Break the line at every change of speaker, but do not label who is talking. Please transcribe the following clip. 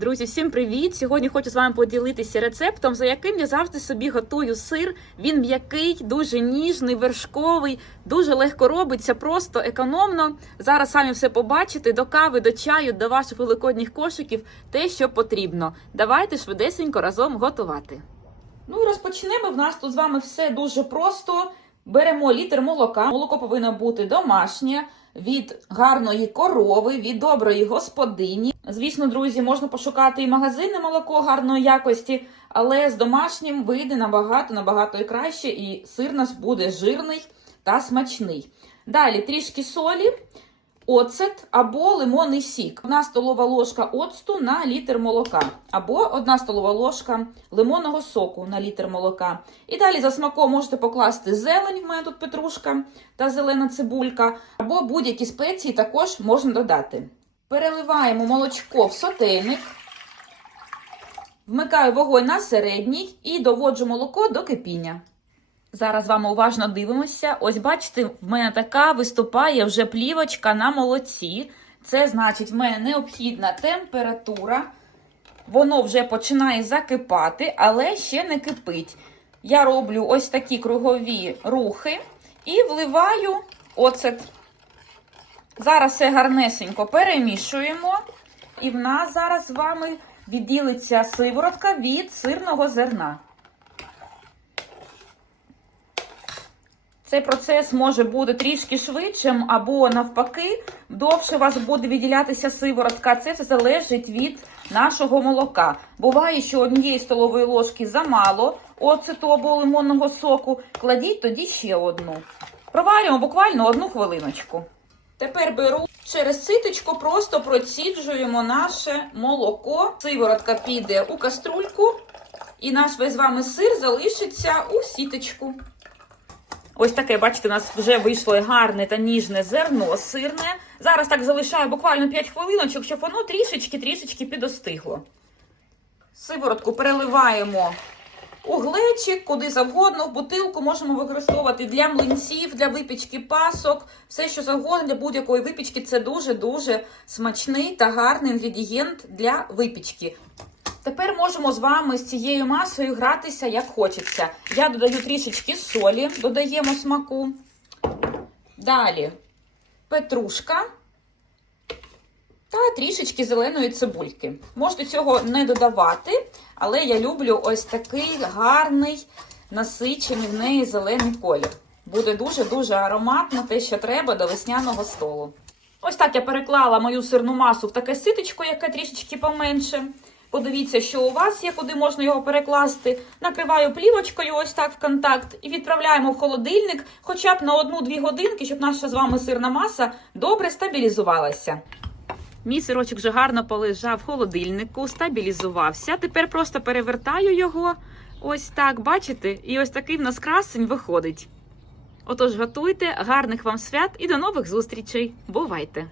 Друзі, всім привіт! Сьогодні хочу з вами поділитися рецептом, за яким я завжди собі готую сир. Він м'який, дуже ніжний, вершковий, дуже легко робиться, просто економно. Зараз самі все побачите до кави, до чаю, до ваших великодніх кошиків, те, що потрібно. Давайте швидесенько разом готувати. Ну і розпочнемо. В нас тут з вами все дуже просто. Беремо літр молока. Молоко повинно бути домашнє, від гарної корови, від доброї господині. Звісно, друзі, можна пошукати і магазинне молоко гарної якості, але з домашнім вийде набагато набагато і краще, і сир нас буде жирний та смачний. Далі трішки солі, оцет або лимонний сік. Одна столова ложка оцту на літр молока, або одна столова ложка лимонного соку на літр молока. І далі за смаком можете покласти зелень, в мене тут петрушка та зелена цибулька, або будь-які спеції також можна додати. Переливаємо молочко в сотейник. Вмикаю вогонь на середній і доводжу молоко до кипіння. Зараз з вами уважно дивимося. Ось бачите, в мене така виступає вже плівочка на молоці. Це значить, в мене необхідна температура. Воно вже починає закипати, але ще не кипить. Я роблю ось такі кругові рухи і вливаю оцет. Зараз все гарнесенько перемішуємо, і в нас зараз з вами відділиться сиворотка від сирного зерна. Цей процес може бути трішки швидшим, або навпаки, довше у вас буде відділятися сиворотка. Це все залежить від нашого молока. Буває, що однієї столової ложки замало оцету або лимонного соку. Кладіть тоді ще одну. Проварюємо буквально одну хвилиночку. Тепер беру через ситочку, просто проціджуємо наше молоко. Сиворотка піде у каструльку, і наш весь з вами сир залишиться у сіточку. Ось таке, бачите, у нас вже вийшло гарне та ніжне зерно сирне. Зараз так залишаю буквально 5 хвилиночок, щоб воно трішечки-трішечки підостигло. Сиворотку переливаємо у глечик, куди завгодно, в бутилку можемо використовувати для млинців, для випічки пасок, все, що завгодно для будь-якої випічки. Це дуже-дуже смачний та гарний інгредієнт для випічки. Тепер можемо з вами з цією масою гратися як хочеться. Я додаю трішечки солі, додаємо смаку. Далі петрушка та трішечки зеленої цибульки. Можете цього не додавати, але я люблю ось такий гарний, насичений в неї зелений колір. Буде дуже-дуже ароматно, те, що треба до весняного столу. Ось так я переклала мою сирну масу в таке ситочко, яке трішечки поменше. Подивіться, що у вас є, куди можна його перекласти. Накриваю плівочкою, ось так в контакт, і відправляємо в холодильник хоча б на одну-дві годинки, щоб наша з вами сирна маса добре стабілізувалася. Мій сирочок вже гарно полежав в холодильнику, стабілізувався. Тепер просто перевертаю його. Ось так, бачите? І ось такий в нас красень виходить. Отож, готуйте, гарних вам свят і до нових зустрічей. Бувайте!